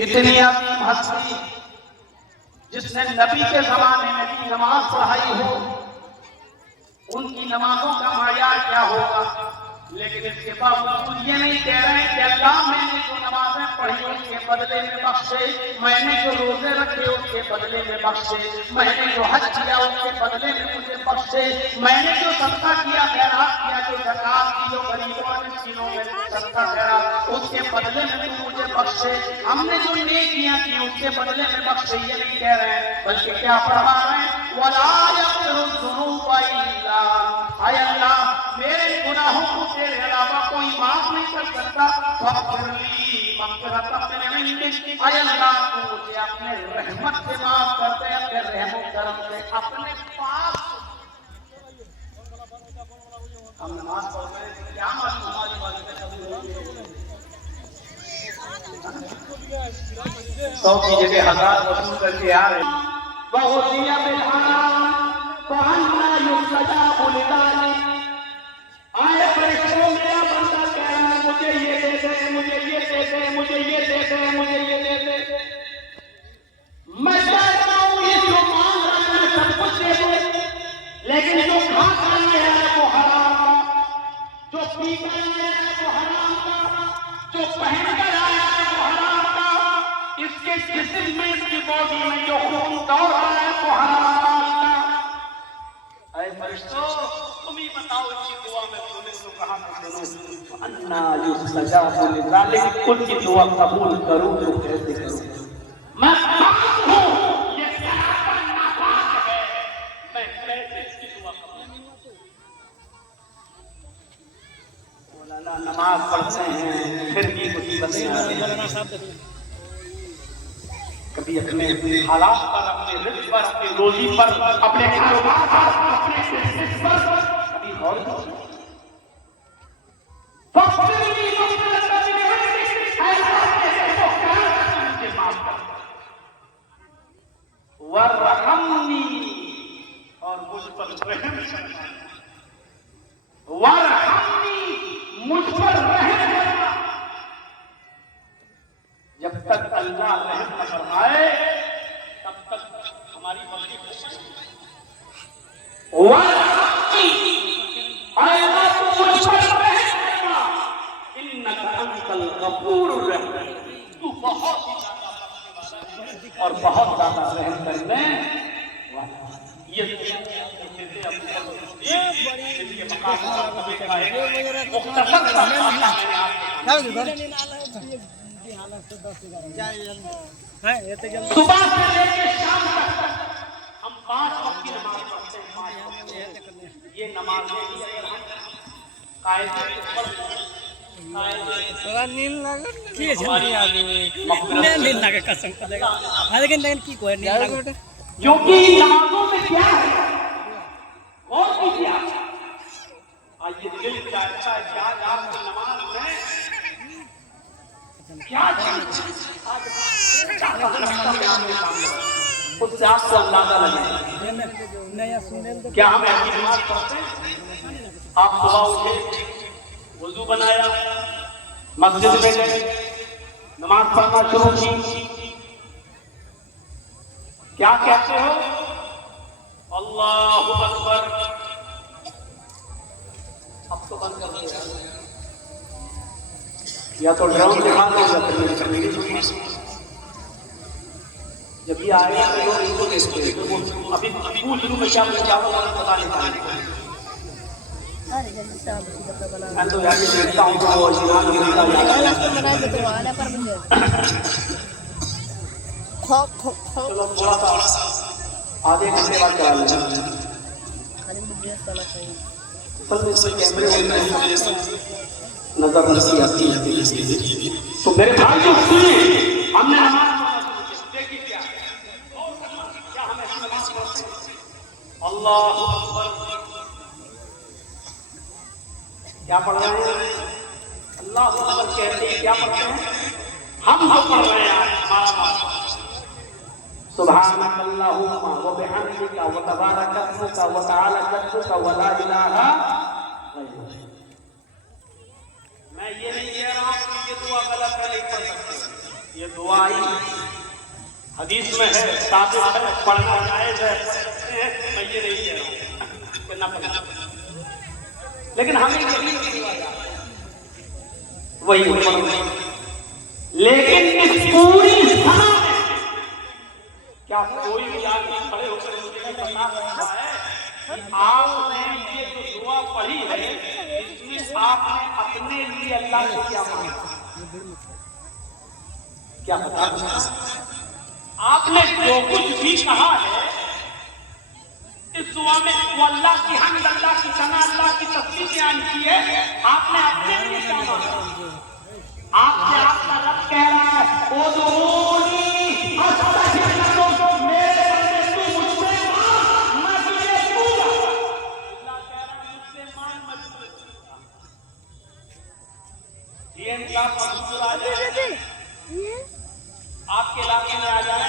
इतनी अजीम हस्ती जिसने नबी के जमाने में भी नमाज पढ़ाई हो, उनकी नमाजों का मायार क्या होगा। लेकिन इसके बावजूद ये नहीं कह रहे हैं कि अल्लाह मैंने जो नमाजें पढ़ी उसके बदले में बख्शे, मैंने जो रोजे रखे उसके बदले में बख्शे, मैंने जो हज किया उसके बदले में मुझे बख्शे, मैंने जो सदका किया खैरात किया, जो ज़कात की, जो गरीबों और मिस्कीनों में सदका खैरात, उसके बदले में तू मुझे बख्शे, हमने जो नेकियां की उसके बदले में बख्शे। ये नहीं कह रहे हैं, बल्कि क्या फरमा रहे हैं, वला यग़फ़िरुज़्ज़ुनूबा इल्ला, आय अल्लाह मेरे गुनाहों को तेरे अलावा कोई माफ नहीं कर सकता। फ़ग़फ़िरली मग़फ़िरतम मिन इंदिक, आय अल्लाह तू मुझे अपने रहमत से माफ कर दे, अपने रहम करम से अपने पास। हम नमाज पढ़ रहे हैं, क्या मालूम हमारी बात कभी होगी। 100 की जगह 1000 वसूल करके आ रहे हैं। वग़ुज़िया बिल हराम फ़अन्ना युस्तजाबु लिज़ालिक, आए फरिश्तों मेरा बंदा कह रहा है मुझे ये दे दे, मुझे ये दे दे, मुझे ये दे दे, मुझे ये दे दे। मैं चाहता हूँ ये जो मांग रहा है मैं सब कुछ दे दूँ, लेकिन जो खा कर आया है वो हराम का, जो पी कर आया है वो हराम का, जो पहन कर आया है वो हराम का, इसके जिस्म में, इसकी बॉडी में जो खून दौड़ रहा है वो हराम का। ऐ फरिश्तों तुम ही बताओ इनकी दुआ में सुने तो कहाँ से सुनो। अन्ना युस्तजाबु लिज़ालिक, उनकी दुआ कबूल करूं तो कैसे करूं। मैं पाक हूं, ये सरापन नापाक है, मैं कैसे इसकी दुआ करूं। मौलाना नमाज पढ़ते हैं फिर भी मुसीबतें आ रही हैं। कभी अपने हालात पर, अपने रिज़्क़ पर, अपनी रोजी पर, अपने कारोबार पर, अपने बिज़नेस पर कभी गौर करो। वरहमनी, और मुझ पर रहम करना, वरहमनी मुझ पर रहम करना। जब तक अल्लाह रहम न फरमाए तब तक हमारी बख्शी तू बहुत ही ज्यादा और बहुत ज्यादा रहम करने ये सुबह से लेकर शाम तक हम 5 वक्त की नमाज पढ़ते हैं। ये नमाज नील लगा की झनी आदमी ने नील लगा कसम करेगा लेकिन की कोई नील लगा, क्योंकि नमाजों में क्या है और भी क्या आज ये दिल चाहता है क्या आप नमाज में क्या उससे आपको अंदाजा लगे। क्या हम ऐसी नमाज पढ़ते हैं, आप सुबह उठे, वजू बनाया, मस्जिद में गए, नमाज पढ़ना शुरू की, क्या कहते हो, अल्लाहु अकबर। अब तो बंद कर दिया, या तो ड्राउन दिखा दो या फिर मेरी सुनिए। जब ये आएगा तो लोग इनको देखते हैं। अभी पूछ लूँ मैं क्या पता नहीं पाएंगे। मैं तो यार देखता हूँ तो चलो थोड़ा सा आधे घंटे बाद करा लेना। कैमरे नजर नहीं आती है तो मेरे भाई जो सुनिए, हमने देखिए क्या हमें नमाज पढ़ते अल्लाहु अकबर क्या पढ़ रहे हैं, अल्लाहु अकबर कहते हैं क्या पढ़ते हैं, हम जो पढ़ रहे हैं हमारा सुभानक अल्लाहुम्मा व बिहम्दिका व तबारक अस्मुका व तआला जद्दुका व ला इलाहा गैरुक। मैं ये नहीं कह रहा हूं कि ये दुआ गलत है, नहीं पढ़ सकते, ये दुआ आई हदीस में है, साबित है, पढ़ना जायज है, मैं ये नहीं कह रहा हूँ कि ना पढ़ना, लेकिन हमें यही वही लेकिन इस पूरी सना में क्या कोई भी आदमी खड़े होकर मुझे बता सकता है कि आपने ये जो दुआ पढ़ी है इसमें आपने अपने लिए अल्लाह से क्या मांगा? क्या बता आपने जो कुछ भी कहा है इस दुआ में वो अल्लाह की हम्द, अल्लाह की सना, अल्लाह की तस्बीह बयान की है। आपने अपने लिए क्या मांगा? आपसे आपका रब कह रहा है ओ दुनी अस्तागिर लकुम, मेरे बंदे तू मुझसे मांग मैं तुझे दूंगा। अल्लाह कह रहा है मुझसे मांग मैं तुझे दूंगा। ये इनका मंजूर आ जाए आपके इलाके में आ जाए